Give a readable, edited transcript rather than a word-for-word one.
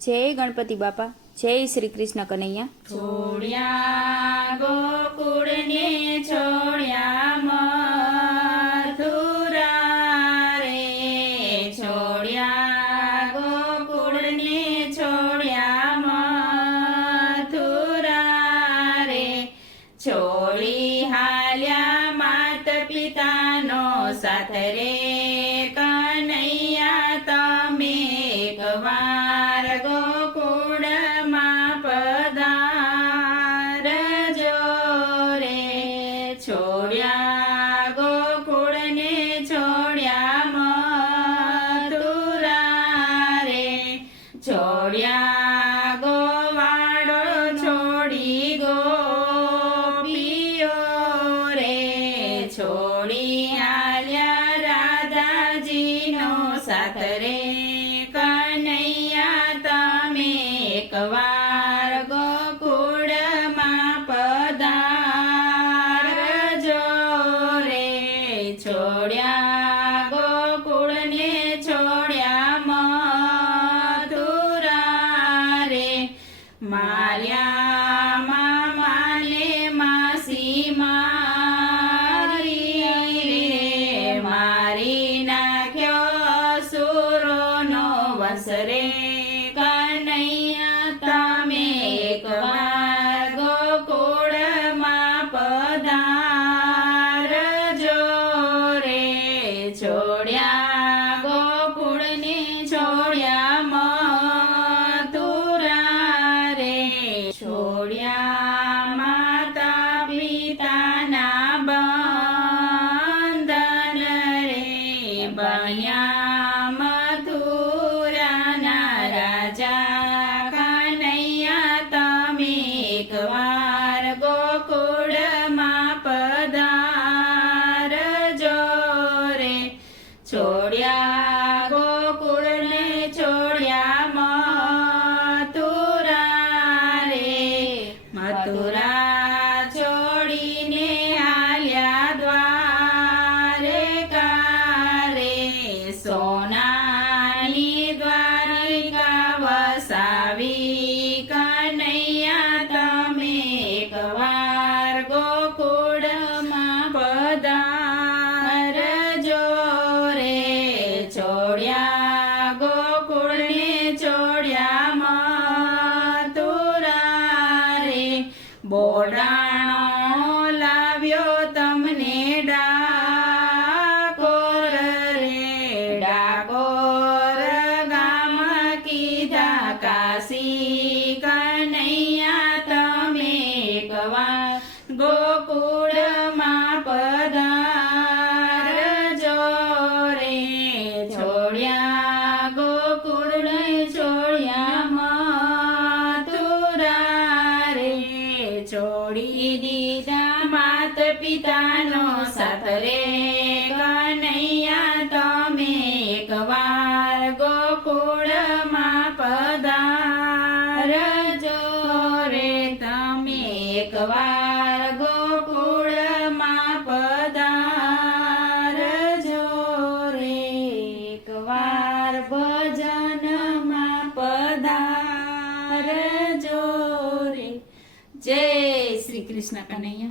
જય ગણપતિ બાપા, જય શ્રી કૃષ્ણ કનૈયા. છોડ્યા ગોકુળ ને છોડ્યા મથુરા રે, છોડ્યા ગોકુળ ને છોડ્યા મથુરા રે, છોડી હાલ્યા માત પિતાનો સાથ રે, કનૈયા તમે એકવાર ગોકુળમાં પધારજો રે, છોડ્યા ગોકુળને છોડ્યા મથુરા રે, છોડ્યા ગોવાળો છોડી ગોપીઓ રે, છોડી હાલ્યા રાધાજીનો સાથ રે, કનૈયા તમે એકવાર ગોકુળમાં પધારજો રે, છોડ્યા ગોકુળને છોડ્યા મથુરા રે, માર્યા મામાને માસી મારી રે, મારી નાખ્યો અસુરોનો વંશ રે, કનૈયા તમે એકવાર ગોકુળમાં પધારજો રે, છોડ્યા ગોકુળને છોડ્યા મથુરા રે, છોડ્યા માતા પિતાના બંધન રે, બન્યા મથુરાના રાજા, કનૈયા તમે એકવાર ગોકુળમાં પધારજો રે, છોડ્યા ગોકુળને છોડ્યા મથુરા રે, મથુરા છોડીને હાલ્યા દ્વારકા રે, સોનાની દ્વારિકા વસાવી, કનૈયા તમે એકવાર ગોકુળમાં પધારજો રે, છોડ્યા ગોકુળને છોડ્યા મથુરા રે, બોડાણો લાવ્યો તમને ડાકોર રે, ડાકોર ગામ કીધા કાશી, કનૈયા તમે એકવાર ગોકુળમાં પધારજો રે, છોડ્યા ગોકુળને છોડ્યા મથુરા રે, છોડી દીધા માત પિતાનો સાથ રે, કનૈયા તમે એકવાર ગોકુળમાં પધારજો રે, તમે એકવાર ગોકુળમાં પધારજો રે, એકવાર ભજનમાં પધારજો રે. જય શ્રી કૃષ્ણ કનૈયા.